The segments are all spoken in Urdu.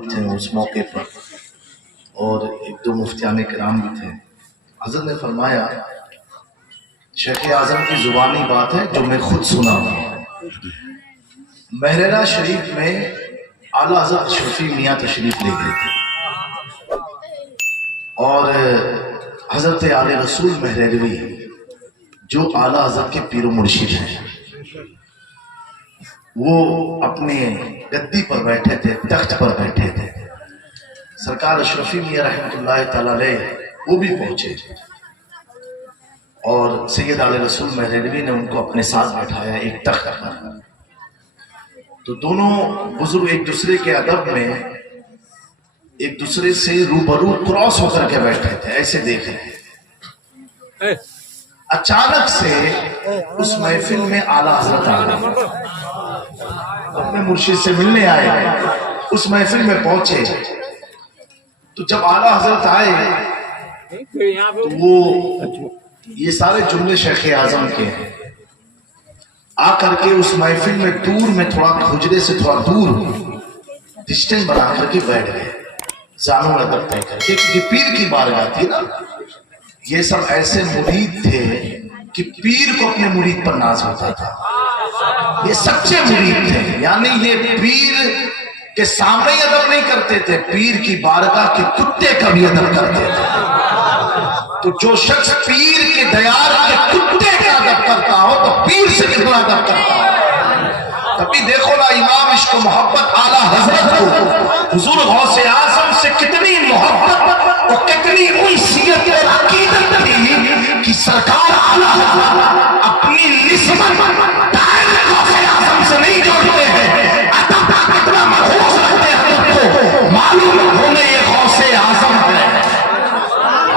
موجود تھے اس موقع پر، اور ایک دو مفتیان کرام بھی تھے۔ حضرت نے فرمایا شیخ اعظم کی زبانی بات ہے جو میں خود سنا ہوں۔ مہررہ شریف میں اعلیٰ حضرت شفیع میاں تشریف لے گئے تھے، اور حضرت آل رسول مہروی جو اعلیٰ حضرت کے پیر و مرشد ہیں، وہ اپنے گدی پر بیٹھے تھے، تخت پر بیٹھے تھے۔ سرکار شفیع میاں رحمۃ اللہ تعالی علیہ وہ بھی پہنچے، اور سید آل رسول مہروی نے ان کو اپنے ساتھ بیٹھایا ایک تخت پر۔ تو دونوں بزرگ ایک دوسرے کے ادب میں ایک دوسرے سے روبرو کراس ہو کر کے بیٹھے تھے، ایسے دیکھ رہے۔ اچانک سے اس محفل میں اعلیٰ حضرت آ گئے، اپنے مرشد سے ملنے آئے، اس محفل میں پہنچے۔ تو جب اعلیٰ حضرت آئے تو وہ یہ سارے جملے شیخ اعظم کے ہیں، آ کر کے اس محفل میں دور میں تھوڑا حجرے سے تھوڑا دور ڈسٹینس بنا کر کے بیٹھ گئے، زانوں ادب طے کر کے، کیونکہ پیر کی بارگاہ تھی نا۔ یہ سب ایسے مرید تھے کہ پیر کو اپنے مرید پر ناز ہوتا تھا، یہ سچے مرید تھے، یعنی یہ پیر کے سامنے ہی ادب نہیں کرتے تھے، پیر کی بارگاہ کے کتے کا بھی ادب کرتے تھے۔ تو جو شخص پیر کے دیار کے کتے کا ادب کرتا ہو تو پیر سے کتنا ادب کرتا ہو۔ تبھی دیکھو نا امام عشق و محبت اعلیٰ حضرت کو حضور غوث اعظم سے کتنی محبت اور کتنی انسیت اور عقیدت تھی کہ سرکار اعلیٰ حضرت اپنی نسبت دائر غوث اعظم سے نہیں جوڑتے ہیں، ادب کا کتنا محفوظ رکھتے ہیں حضرت کو معلوم ہونے یہ غوث اعظم ہے۔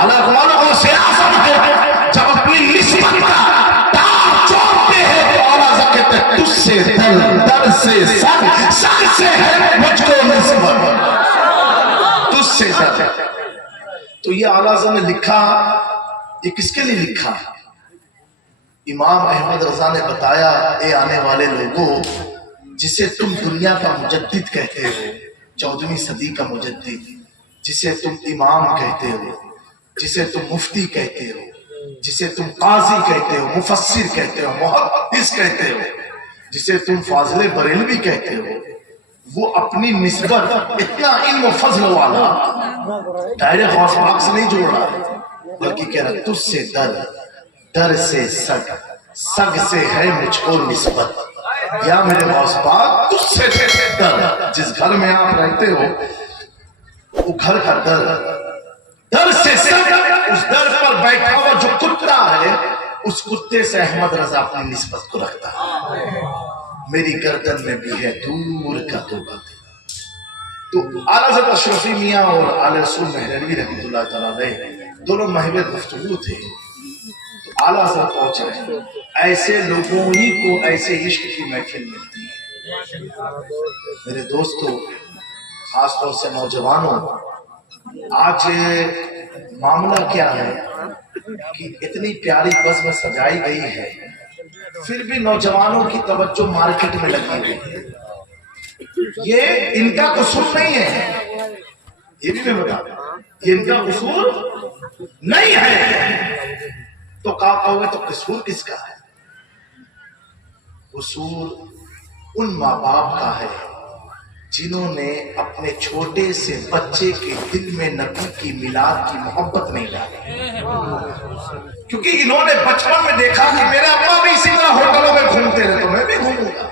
غوث اعظم ہے جب اپنی نسبت کا دار چھوڑتے ہیں تو اعلیٰ کہتے ہیں تجھ سے دل، در سے سر، سر سے ہے مجھ کو نسبت، تجھ سے دل۔ تو یہ اعلیٰ نے لکھا، یہ کس کے لیے لکھا؟ امام احمد رضا نے بتایا، اے آنے والے لوگوں، جسے تم دنیا کا مجدد کہتے ہو، 14ویں صدی کا مجدد، جسے تم امام کہتے ہو، جسے تم مفتی کہتے ہو، جسے تم قاضی کہتے ہو، مفسر کہتے ہو، محدث کہتے ہو، جسے تم فاضل بریلوی کہتے ہو، وہ اپنی نسبت اتنا علم و فضل والا ڈائریکٹ غوث پاک سے نہیں جوڑ رہا، بلکہ کہہ رہا تجھ سے در، در سے سگ، سگ سے ہے مجھ کو نسبت، یا میرے غوث پاک تجھ سے در، جس گھر میں آپ رہتے ہو وہ گھر کا در، در سے سگ، اس در پر بیٹھا ہوا جو کتا ہے اس کتے سے احمد رضا اپنی نسبت کو رکھتا ہے۔ میری گردن میں بھی ہے دور کا توبہ۔ تو اعلیٰ حضرت شفیع میاں اور آل رسول مہروی رحمۃ اللہ تعالیٰ علیہ دونوں محو گفتگو تھے۔ تو اعلیٰ حضرت پہنچ رہے، ایسے لوگوں ہی کو ایسے عشق کی محفل ملتی ہے۔ میرے دوستو، خاص طور سے نوجوانوں، آج معاملہ کیا ہے کہ اتنی پیاری بزم سجائی گئی ہے، پھر بھی نوجوانوں کی توجہ مارکیٹ میں لگی ہوئی ہے۔ یہ ان کا قصور نہیں ہے، یہ بھی میں بتا دوں، یہ ان کا قصور نہیں ہے۔ تو کہو گے تو قصور کس کا ہے؟ قصور ان ماں باپ کا ہے جنہوں نے اپنے چھوٹے سے بچے کے دل میں نبی کی میلاد کی محبت نہیں ڈالی، کیونکہ انہوں نے بچپن میں دیکھا کہ میرے ابا بھی اسی طرح ہوٹلوں میں گھومتے رہے تو میں بھی گھوموں گا۔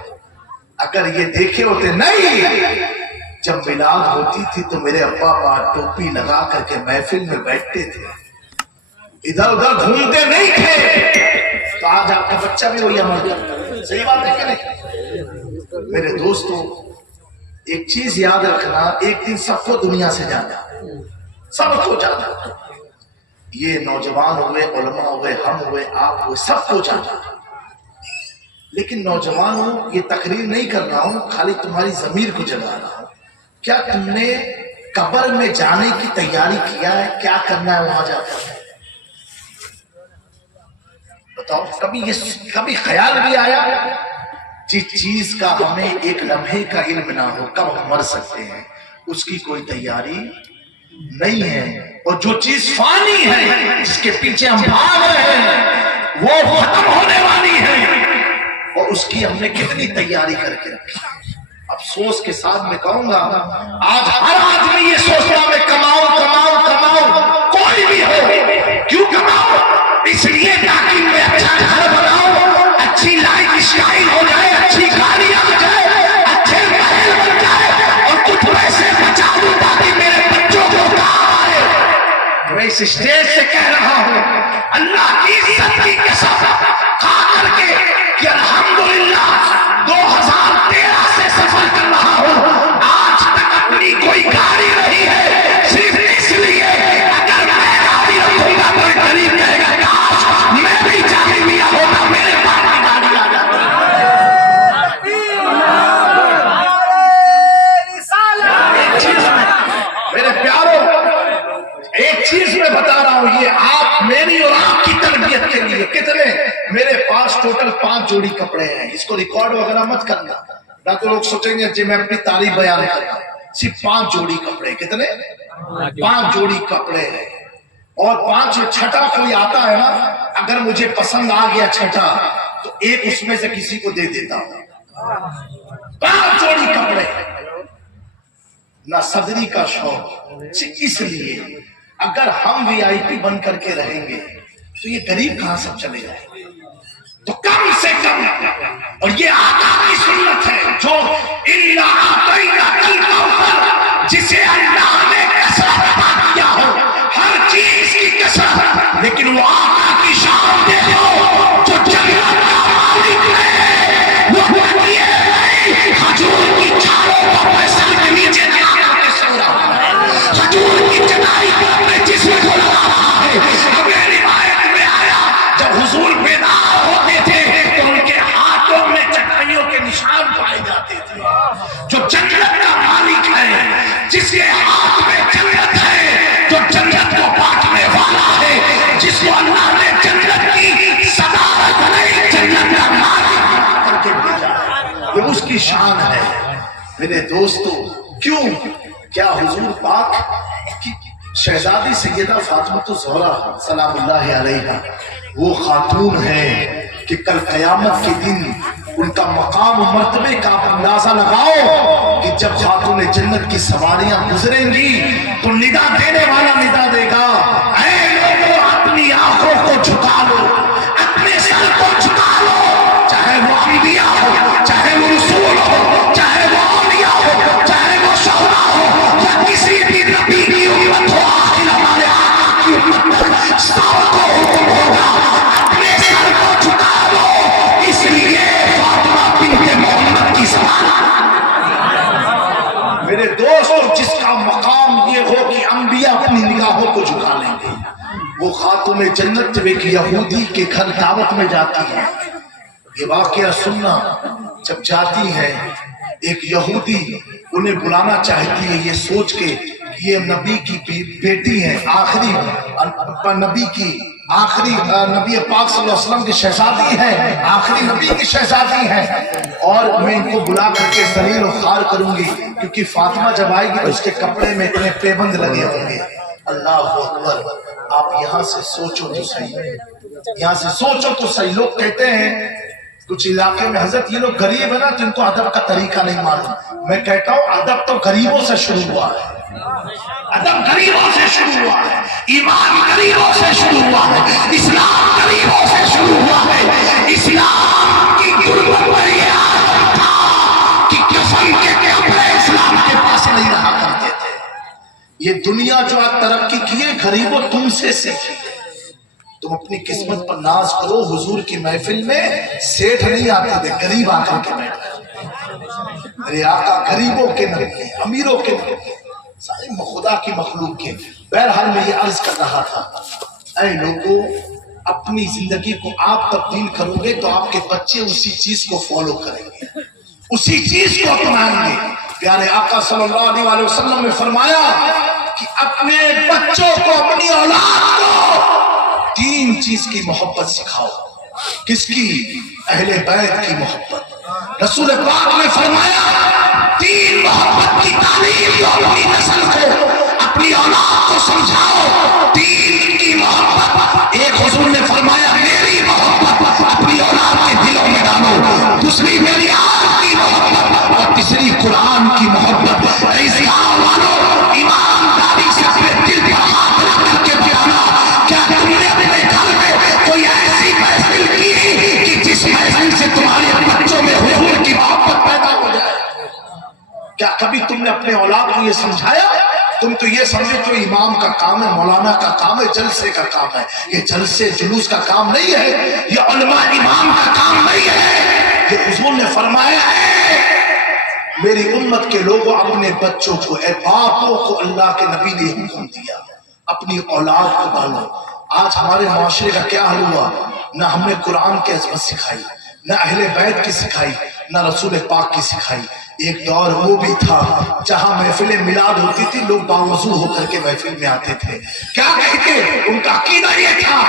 اگر یہ دیکھے ہوتے نہیں، جب میلاد ہوتی تھی تو میرے ابا بات ٹوپی لگا کر کے محفل میں بیٹھتے تھے، ادھر ادھر گھومتے نہیں تھے، تو آج آپ کا بچہ بھی وہی عمل کرتا۔ صحیح بات ہے کہ نہیں؟ میرے دوستوں، ایک چیز یاد رکھنا، ایک دن سب کو دنیا سے جانا، سب کو جانا، یہ نوجوان ہوئے، علماء ہوئے، ہم ہوئے، آپ ہوئے، سب کو جانا۔ لیکن نوجوانوں، یہ تقریر نہیں کر رہا ہوں، خالی تمہاری ضمیر کو جگا رہا ہوں۔ کیا تم نے قبر میں جانے کی تیاری کیا ہے؟ کیا کرنا ہے وہاں جا کر؟ بتاؤ، کبھی خیال بھی آیا جس چیز کا ہمیں ایک لمحے کا علم نہ ہو، کب ہم مر سکتے ہیں، اس کی کوئی تیاری نہیں ہے. اور جو چیز فانی ہے جس کے پیچھے ہم بھاگ رہے ہیں وہ ختم ہونے والی ہے، اور اس کی ہم نے کتنی تیاری کر کے رکھی. افسوس کے ساتھ میں کہوں گا آج ہر آدمی یہ سوچتا میں کماؤں کماؤں کماؤں. کوئی بھی ہو کیوں کماؤ؟ اس لیے تاکہ میں اچھا گھر بناؤں، اچھی لائف اسٹائل ہو جائے، اچھی گاڑی آ جائے، اچھے محل بن جائے، اور کچھ پیسے بچا دوں تاکہ میرے بچوں کو کام آئے. میں اس اسٹیج سے کہہ رہا ہوں اللہ کی عزت کی قسم کھا کر کے کہ الحمدللہ 2013 سے سفر کر رہا ہوں، آج تک اپنی کوئی گاڑی نہیں ہے، صرف اس لیے اگر میں گاڑی رکھوں گا کوئی غریب کہے گا کاش میں بھی جانے لیا ہوتا میرے پاس بھی گاڑی آ جاتی. میرے پیاروں ایک چیز میں بتا رہا ہوں، یہ آپ میری اور آپ کی تربیت کے لیے. کتنے میرے پاس ٹوٹل 5 جوڑی کپڑے ہیں. اس کو ریکارڈ وغیرہ مت کرنا، نہ تو لوگ سوچیں گے جی میں اپنی تعریف بیان کرتا ہوں. صرف 5 جوڑی کپڑے. کتنے؟ 5 جوڑی کپڑے ہیں. اور 5 چھٹا کوئی آتا ہے نا، اگر مجھے پسند آ گیا چھٹا تو ایک اس میں سے کسی کو دے دیتا ہوں. 5 جوڑی کپڑے. نہ صدری کا شوق. اس لیے اگر ہم VIP بن کر کے رہیں گے تو یہ غریب کہاں سے چلے جائیں گے؟ تو کم سے کم، اور یہ آقا کی سنت ہے جو جسے اللہ نے کثرت عطا کیا ہو، ہر چیز کی کثرت، لیکن وہ آقا کی شان دیکھو جو جنت کا مالک ہے. وہ بنیے نہیں کھجور کی چھالوں پر پیسل کے نیچے جا کر کے سو رہا ہے، کھجور کی چٹائی پر اپنے جسم کو لگا رہا ہے. ہمیں روایت میں آیا جب حضور بیدار ہوتے تھے تو ان کے ہاتھوں میں چٹائیوں کے نشان پائے جاتے تھے. جو جنت کا مالک ہے، جس کے ہاتھ میں جنت ہے، جو جنت کو بانٹنے والا ہے، جس کو اللہ نے جنت کی صدارت نہیں جنت کا مالک کر کے بھیجا ہے، یہ اس کی شان ہے. میرے دوستو کیوں کیا حضور پاک کی شہزادی سیدہ فاطمہ الزہرا سلام اللہ علیہا وہ خاتون ہے کہ کل قیامت کے دن ان کا مقام و مرتبے کا آپ اندازہ لگاؤ کہ جب خاتون جنت کی سواریاں گزریں گی تو ندا دینے والا ندا دے گا، اے لوگوں اپنی آنکھوں کو جھکا لو، اپنے سر کو جھکا لو، چاہے وہ انبیاء ہو، چاہے وہ رسول ہو، چاہے وہ اولیاء ہو، چاہے وہ شہداء ہو، یا کسی بھی نبی کی امت ہو، آخر ہمارے آقا کی امت پر سب کو حکم ہوگا اپنے سر کو جھکا لو. اس لیے میرے دوست جس کا مقام یہ ہو کہ انبیاء اپنی نگاہوں کو جھکا لیں گے. وہ خاتون جنت جب ایک یہودی کے گھر دعوت میں جاتی ہے، یہ واقعہ سننا، جب جاتی ہے ایک یہودی انہیں بلانا چاہتی ہے یہ سوچ کے کہ یہ نبی کی بیٹی ہے، آخری نبی کی آخری نبی پاک صلی اللہ علیہ وسلم کی شہزادی ہے، آخری نبی کی شہزادی ہے، اور میں ان کو بلا کر کے ذلیل و خوار کروں گی کیونکہ فاطمہ جب آئے گی تو اس کے کپڑے میں اتنے پیبند لگے ہوں گے. اللہ اکبر. آپ یہاں سے سوچو تو صحیح، یہاں سے سوچو تو صحیح. لوگ کہتے ہیں کچھ علاقے میں حضرت یہ لوگ غریب ہے نا تو ان کو ادب کا طریقہ نہیں معلوم. میں کہتا ہوں ادب تو غریبوں سے شروع ہوا ہے، ادب غریبوں سے شروع ہوا ہے، ایمان غریبوں سے شروع ہوا ہے، اسلام غریبوں سے شروع ہوا ہے. اسلام کی غربت پر یہ عادت تھا کہ قسم کے کپڑے اسلام کے پاس نہیں رہا کرتے تھے. یہ دنیا جو آج ترقی کیے غریبوں تم سے سیکھی. تم اپنی قسمت پر ناز کرو. حضور کی محفل میں سیٹھ نہیں آتے تھے، غریب آ کر کے بیٹھ گئے. میرے آقا غریبوں کے نبی، امیروں کے نبی، سارے خدا کی مخلوق کے. بہرحال میں یہ عرض کر رہا تھا، اے لوگوں اپنی زندگی کو آپ تبدیل کرو گے تو آپ کے بچے اسی چیز کو فالو کریں گے، اسی چیز کو اپنائیں گے. پیارے آقا صلی اللہ علیہ وسلم نے فرمایا کہ اپنے بچوں کو، اپنی اولاد کو 3 چیز کی محبت سکھاؤ. کس کی؟ اہل بیت کی محبت. رسول پاک نے فرمایا دین محبت کی تعلیم دو اپنی نسل کو، اپنی اولاد کو سمجھاؤ دین کی محبت۔ ایک حضور نے فرمایا میری محبت اپنی اولاد کے دلوں میں ڈالو، دوسری میری آگ کی محبت، اور تیسری قرآن کی محبت۔ ایسی والوں ایمانداری سے اپنے دل پر ہاتھ رکھ کر کے بیانا، کیا تم نے اپنے گھر میں کوئی ایسی محفل کی کہ جس محفل سے تمہارے بچوں میں حضور کی محبت پیدا ہو جائے؟ کیا کبھی تم نے اپنے اولاد کو یہ سمجھایا؟ تم تو یہ سمجھے جو امام کا کام ہے، مولانا کا کام ہے، جلسے کا کام ہے۔ یہ جلسے جلوس کا کام نہیں ہے، یہ علماء امام کا کام نہیں ہے۔ یہ حضور نے فرمایا ہے میری امت کے لوگوں اپنے بچوں کو، اے باپوں کو اللہ کے نبی نے حکم دیا اپنی اولاد کو ڈالو۔ آج ہمارے معاشرے کا کیا حل ہوا؟ نہ ہم نے قرآن کی عظمت سکھائی، نہ اہل بیت کی سکھائی، نہ رسول پاک کی سکھائی۔ ایک دور وہ بھی تھا جہاں محفل میلاد ہوتی تھی، لوگ باوضو ہو کر کے محفل میں آتے تھے، کیا کہتے؟ ان کا عقیدہ یہ تھا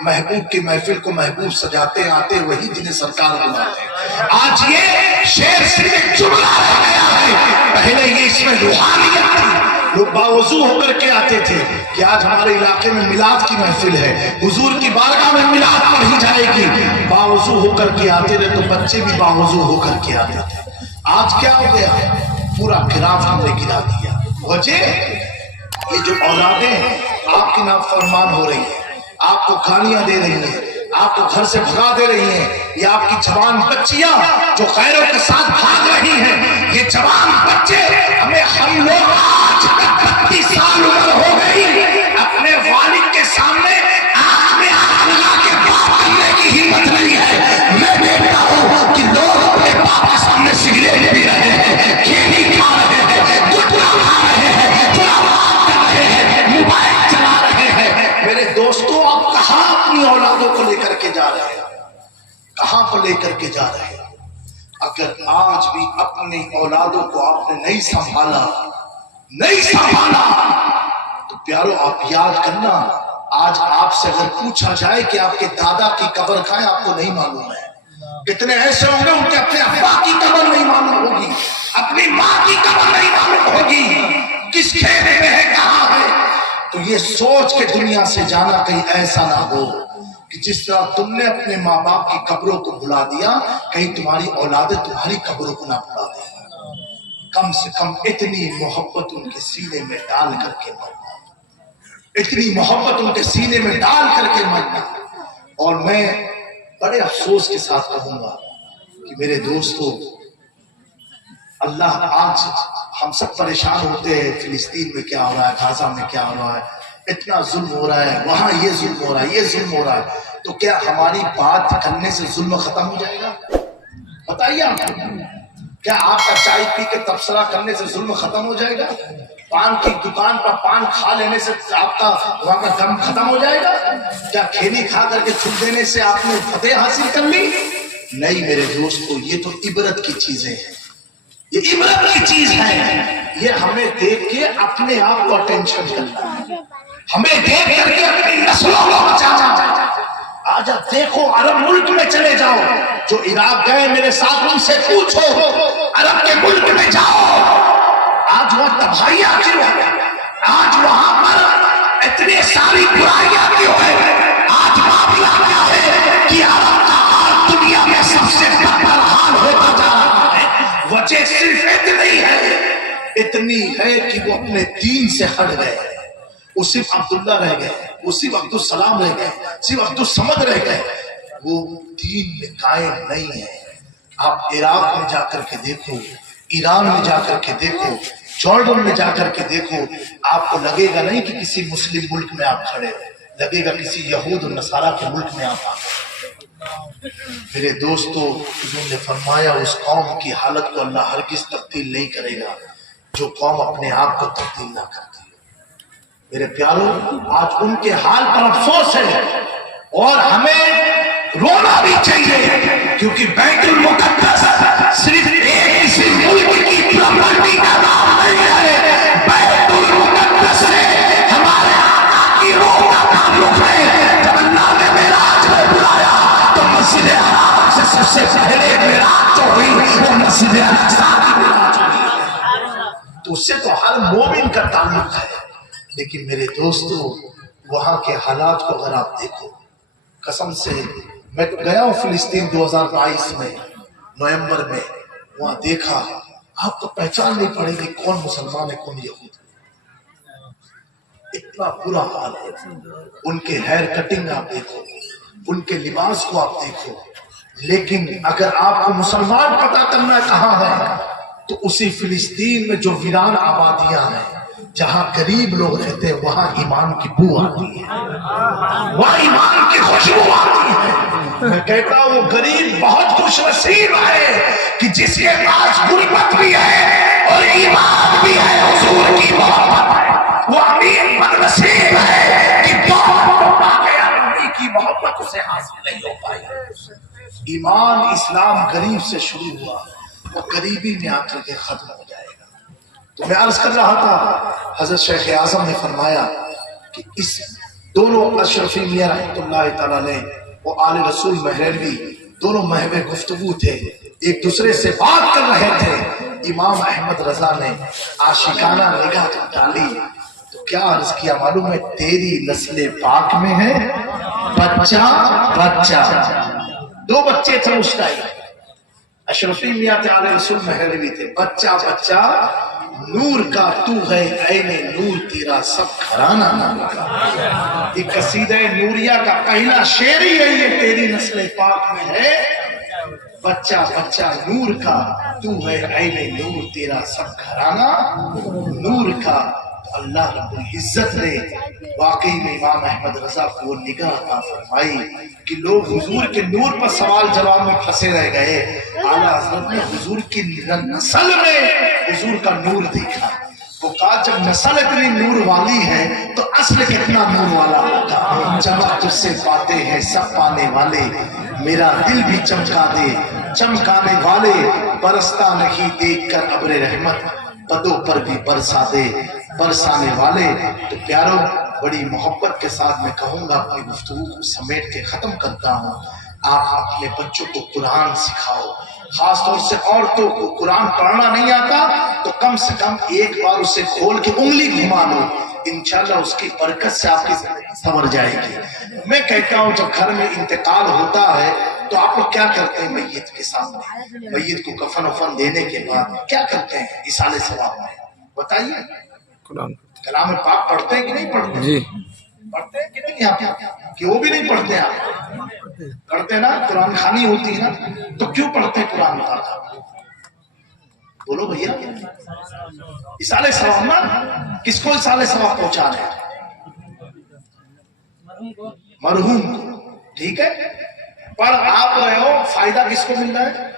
محبوب کی محفل کو محبوب سجاتے آتے وہی جنہیں سرکار بلاتے۔ آج یہ شعر صرف ایک جملہ رہ گیا ہے، پہلے یہ اس میں روحانیت تھی، لوگ باوضو ہو کر کے آتے تھے کہ آج ہمارے علاقے میں میلاد کی محفل ہے، حضور کی بارگاہ میں میلاد پڑھی جائے گی، باوضو ہو کر کے آتے رہے تو بچے بھی باوضو ہو کر کے آتے تھے۔ آج کیا ہو گیا؟ پورا گراف ہم نے گرا دیا۔ وجہ یہ جو اولادیں آپ کی نافرمان ہو رہی ہیں، آپ کو گالیاں دے رہی ہیں، آپ کو گھر سے بھگا دے رہی ہیں، یہ آپ کی جوان بچیاں جو غیروں کے ساتھ بھاگ رہی ہیں، یہ جوان بچے ہم لوگ آج تک 32 سال عمر ہو گئی اپنے والد کے سامنے آنکھ میں آنکھ لگا کے بات کرنے کی ہمت نہیں ہے۔ میں دیکھتا ہوں کہ لوگ اپنے باپ کے سامنے سگریٹ پی رہے ہیں، کھیلی کھا رہے ہیں، گٹکا کھا رہے ہیں، چراغ کر رہے ہیں، موبائل چلا رہے ہیں۔ میرے دوستوں آپ کہاں اپنی اولادوں کو لے کر کے جا رہے ہیں؟ کہاں کو لے کر کے جا رہے ہیں؟ اگر آج بھی اپنی اولادوں کو آپ نے نہیں سنبھالا تو پیارو آپ یاد کرنا، آج آپ سے اگر پوچھا جائے کہ آپ کے دادا کی قبر کہاں ہے، آپ کو نہیں معلوم ہے۔ کتنے ایسے ہوں گے ان کے اپنے ابا کی قبر نہیں معلوم ہوگی، اپنی ماں کی قبر نہیں معلوم ہوگی، کس کھیت میں ہے، کہاں ہے۔ تو یہ سوچ کے دنیا سے جانا کہیں ایسا نہ ہو کہ جس طرح تم نے اپنے ماں باپ کی قبروں کو بھلا دیا، کہیں تمہاری اولادیں تمہاری قبروں کو نہ بھلا دیں۔ کم سے کم اتنی محبت ان کے سینے میں ڈال کر کے مرنا، اتنی محبت ان کے سینے میں ڈال کر کے مرنا۔ اور میں بڑے افسوس کے ساتھ کہوں گا کہ میرے دوستو، اللہ آج ہم سب پریشان ہوتے ہیں، فلسطین میں کیا ہو رہا ہے، غزہ میں کیا ہو رہا ہے، اتنا ظلم ہو رہا ہے، وہاں یہ ظلم ہو رہا ہے، یہ ظلم ہو رہا ہے۔ تو کیا ہماری بات کرنے سے ظلم ختم ہو جائے گا؟ بتائیے آپ، کیا آپ کا چائے پی کے تبصرہ کرنے سے ظلم ختم ہو جائے گا؟ پان کی دکان پر پان کھا لینے سے آپ کا وہاں کا دم ختم ہو جائے گا؟ کیا کھیلی کھا کر کے چھپ دینے سے آپ نے فتح حاصل کر لی؟ نہیں میرے دوستو، یہ تو عبرت کی چیزیں ہیں، یہ عبرت کی چیز ہے۔ یہ ہمیں دیکھ کے اپنے آپ کو اٹینشن کرنا ہے، ہمیں دیکھ کر کے اپنی نسلوں کو بچانا۔ آج آپ دیکھو، عرب ملک میں چلے جاؤ، جو عراق گئے میرے ساتھ ان سے پوچھو، عرب کے ملک میں جاؤ، آج وہ تباہیاں کیوں ہے؟ آج وہاں پر اتنی ساری برائیاں کیوں ہے؟ آج معاملہ کیا ہے کہ عرب کا حال دنیا میں سب سے بدتر حال ہوتا جا رہا ہے۔ وجہ صرف اتنی ہے کہ وہ اپنے دین سے ہٹ گئے، وہ صرف عبداللہ رہ گئے، وہ صرف عبدالسلام رہ گئے، صرف عبدالصمد رہ گئے، وہ دین میں قائم نہیں ہے۔ آپ عراق میں جا کر کے دیکھو، ایران میں جا کر کے دیکھو، جارڈن میں جا کر کے دیکھو، آپ کو لگے گا نہیں کہ کسی مسلم ملک میں آپ کھڑے ہو، لگے گا کسی یہود و نصارہ کے ملک میں آپ آئے۔ میرے دوستو، حضور نے فرمایا اس قوم کی حالت کو اللہ ہرگز تبدیل نہیں کرے گا جو قوم اپنے آپ کو تبدیل نہ کرتی۔ میرے پیارو، آج ان کے حال پر افسوس ہے اور ہمیں رونا بھی چاہیے، کیونکہ بیت المقدس صرف ایک کسی ملک کی پراپرٹی کا نام نہیں ہے، بیت المقدس سے ہمارے آقا کی روح کا تعلق ہے۔ جب اللہ نے معراج میں بلایا تو مسجد حرام سے سب سے پہلے معراج جو ہوئی وہ مسجد اقصی کی معراج ہوئی۔ اس سے تو ہر مومن کا تعلق ہے. لیکن میرے دوستو وہاں کے حالات کو اگر آپ دیکھو، قسم سے میں گیا ہوں فلسطین 2022 میں نومبر میں، وہاں دیکھا آپ کو پہچان نہیں پڑے گی کون مسلمان ہے کون یہود. اتنا برا حال ہے. ان کے ہیئر کٹنگ آپ دیکھو، ان کے لباس کو آپ دیکھو. لیکن اگر آپ کو مسلمان پتا کرنا کہاں ہے تو اسی فلسطین میں جو ویران آبادیاں ہیں، جہاں غریب لوگ رہتے ہیں، وہاں ایمان کی بو آتی ہے، وہاں ایمان کی خوشبو آتی ہے. میں کہتا ہوں وہ غریب بہت خوش نصیب ہے کہ جس کے پاس غربت بھی ہے اور ایمان بھی ہے، حضور کی محبت ہے. وہ امین بدنصیب ہے کہ نبی کی محبت اسے حاصل نہیں ہو پائی. ایمان اسلام غریب سے شروع ہوا، وہ غریبی میں آ کر کے ختم ہو جائے گا. تو میں عرض کر رہا تھا، حضرت شیخ اعظم نے فرمایا کہ اس دونوں اشرفی میاں رحمۃ اللہ تعالیٰ نے وہ آل رسول مہروی دونوں محو گفتگو تھے، ایک دوسرے سے بات کر رہے تھے. امام احمد رضا نے عاشقانہ نگاہ ڈالی تو کیا عرض کیا معلوم ہے؟ تیری نسل پاک میں ہے بچہ بچہ. دو بچے تھے اس ٹائم، اشرفی میاں تھے، آل رسول مہروی تھے. بچہ بچہ نور کا تو ہے عین نور تیرا سب گھرانہ نور کا. یہ قصیدہ نوریہ کا پہلا شعر ہی ہے یہ، تیری نسل پاک میں ہے بچہ بچہ نور کا تو ہے عین نور تیرا سب گھرانہ نور کا. اللہ رب العزت نے واقعی میں امام احمد رضا کو وہ نگاہ عطا فرمائی کہ لوگ حضور کے نور پر سوال جواب میں پھنسے رہ گئے. اعلیٰ حضرت نے حضور کی نسل میں حضور کا نور دیکھا. وہ کہا جب نسل اتنی نور والی ہے تو اصل کتنا نور والا ہوگا. چمک تجھ سے پاتے ہیں سب پانے والے، میرا دل بھی چمکا دے چمکانے والے. برستا نہیں دیکھ کر ابر رحمت، بدوں پر بھی برسا دے برسانے والے. تو پیارو بڑی محبت کے ساتھ میں کہوں گا، اپنی گفتگو کو سمیٹ کے ختم کرتا ہوں. آپ اپنے بچوں کو قرآن سکھاؤ، خاص طور سے عورتوں کو. قرآن پڑھنا نہیں آتا تو کم سے کم ایک بار اسے کھول کے انگلی گھما لو، انشاءاللہ اس کی برکت سے آپ کی زندگی سنور جائے گی. میں کہتا ہوں جب گھر میں انتقال ہوتا ہے تو آپ لوگ کیا کرتے ہیں؟ میت کے سامنے میت کو کفن وفن دینے کے بعد کیا کرتے ہیں ایصال ثواب میں؟ بتائیے. کلام پاک پڑھتے ہیں کہ نہیں پڑھتے؟ جی پڑھتے ہیں کہ نہیں؟ آپ کہ وہ بھی نہیں پڑھتے؟ آپ پڑھتے نا؟ قرآن خوانی ہوتی ہے نا تو کیوں پڑھتے ہیں قرآن پاک؟ بولو بھیا. ایصال ثواب نا، کس کو ایصال ثواب پہنچا رہے ہیں؟ مرحوم کو. ٹھیک ہے، پر آپ رہے ہو فائدہ کس کو مل رہا ہے؟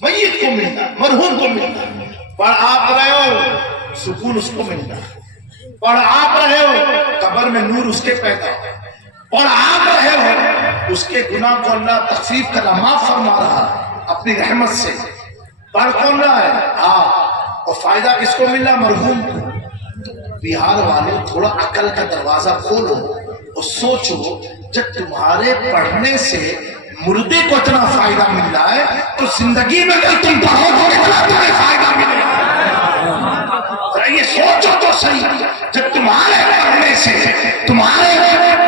میت کو مل رہا ہے، مرحوم کو مل رہا ہے. پر آپ رہے ہو سکون اس کو مل رہا ہے. پر آپ رہے ہو قبر میں نور اس کے پیدا ہو. اور آپ رہے ہو اس کے گناہ کو اللہ تخفیف کر معاف فرما رہا ہے اپنی رحمت سے. پر کون رہا ہے؟ آپ. اور فائدہ کس کو مل رہا؟ مرحوم کو. بہار والوں تھوڑا عقل کا دروازہ کھولو اور سوچو، جب تمہارے پڑھنے سے مردے کو اتنا فائدہ مل رہا ہے تو زندگی میں اگر تم پڑھو تو کتنا تمہیں فائدہ ملے گا. یہ سوچو تو صحیح، جب تمہارے پڑھنے سے تمہارے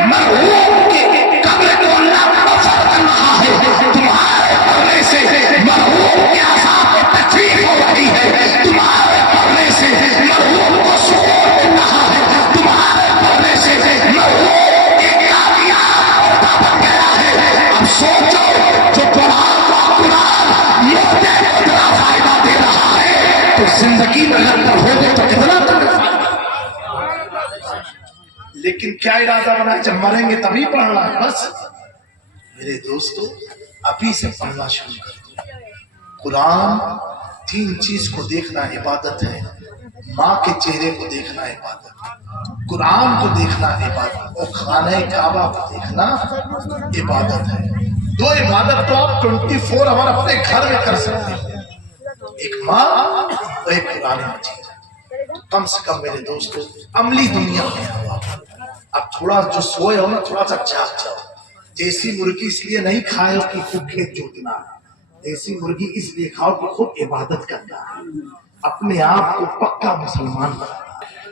مرحوم کی قبر کو اللہ غفر کر رہا ہے، تمہارے پڑھنے سے مرحوم کے عذاب کو تکلیف ہو رہی ہے، تمہارے پڑھنے سے مرحوم کو سکون مل رہا ہے، تمہارے پڑھنے سے مرحوم کی کامیاب بن گیا ہے. اب سوچو جو قرآن مفتے کو اتنا فائدہ دے رہا ہے تو زندگی میں اگر پڑھو گے تو کتنا تمہیں فائدہ. لیکن کیا ارادہ بنا؟ جب مریں گے تبھی پڑھنا ہے بس. میرے دوستو ابھی سے پڑھنا شروع کر دو. قرآن 3 چیز کو دیکھنا عبادت ہے. ماں کے چہرے کو دیکھنا عبادت ہے، قرآن کو دیکھنا عبادت، اور خانہ کعبہ کو دیکھنا عبادت ہے. 2 عبادت تو آپ 24 آور اپنے گھر میں کر سکتے ہیں، ایک ماں اور ایک قرآن مجید. کم سے کم میرے دوستو عملی دنیا میں ہوا. اب تھوڑا جو سوئے ہو نا تھوڑا سا جاگ جاؤ. دیسی مرغی اس لیے نہیں کھائے ہو کہ خوب کھیت جوتنا ہے، دیسی مرغی اس لیے کھاؤ کہ خوب عبادت کرنا ہے. اپنے آپ کو پکا مسلمان بنا۔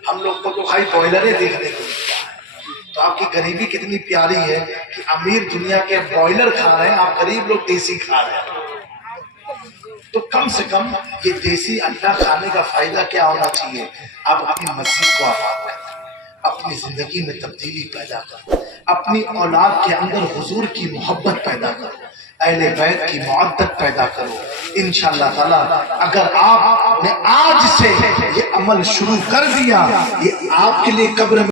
ہم لوگ کو تو خالی بوائلریں دیکھنے کو ملتا ہے، تو آپ کی غریبی کتنی پیاری ہے کہ امیر دنیا کے بوائلر کھا رہے ہیں، آپ غریب لوگ دیسی کھا رہے ہیں۔ تو کم سے کم یہ دیسی انڈا کھانے کا فائدہ کیا ہونا چاہیے؟ آپ اپنی مسجد کو آباد کریں، اپنی زندگی میں تبدیلی پیدا کرو، اپنی اولاد کے اندر حضور کی محبت پیدا کرو، اہل بیت کی معدت پیدا کرو۔ انشاءاللہ تعالی اگر آپ نے آج سے یہ عمل شروع کر دیا، یہ آپ کے لیے قبر میں